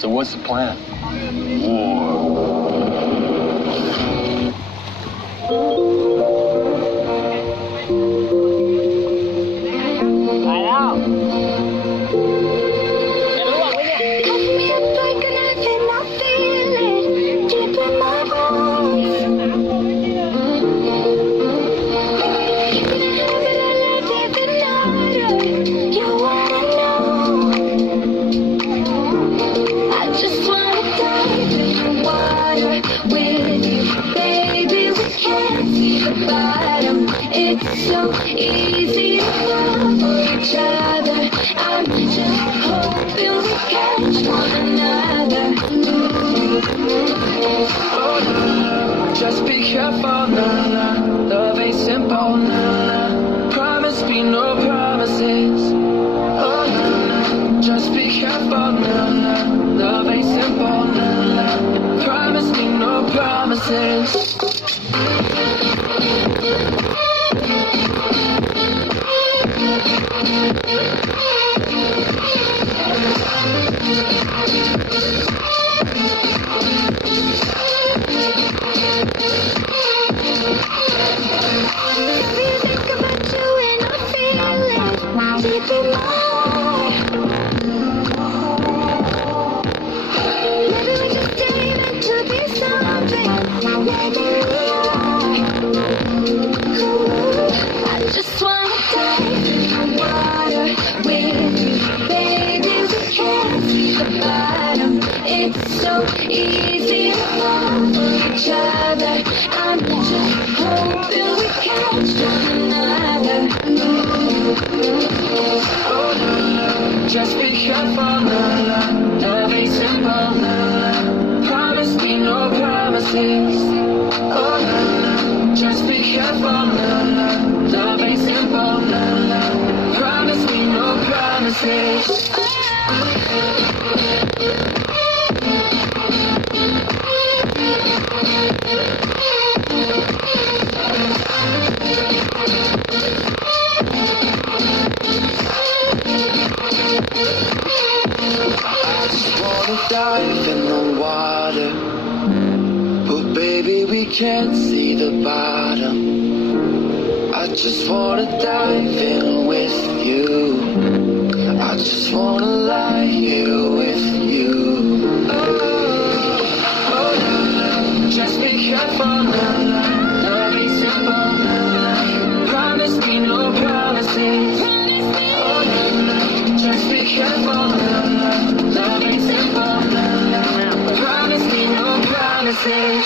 So what's the plan? War. ไปแล้วจะรู้ว่าเนี่ย Cover me up like a knife and I feel it deep in my bones. Can I have it all like even harder? You wanna know? I just wanna dive in the water with you, baby. We can't see the bottom. It's so easy to fall for each other. I'm just hoping we catch one another. Oh, no, no, just be careful, no, no. Love ain't simple, no, no. Promise me no promises. Oh, no, no, just be careful, no, no. Love ain't simple, no, no. Promise me no promises. Baby, I think about you and I feel it deep in my heart. Maybe we just dream it to be something. Maybe we are. Ooh, I just wanna dive in the water with you, baby. We can't see the bottom. It's so easy to fall for each other. I'm just hoping we catch one another. Oh, no, no, just be careful, no, no. Love ain't simple, no, no. Promise me no promises. Oh, no, no, just be careful, no, no. Love ain't simple, no, no. Promise me no promises. I just wanna dive in the water, but baby we can't see the bottom. I just wanna dive in with you. I just wanna lie here with you. Oh, oh no, no, just be careful, no, no. Love ain't simple, no, no. Promise me no promises. Oh no, no, just be careful, no, no. Love ain't simple, no, no. Promise me no promises.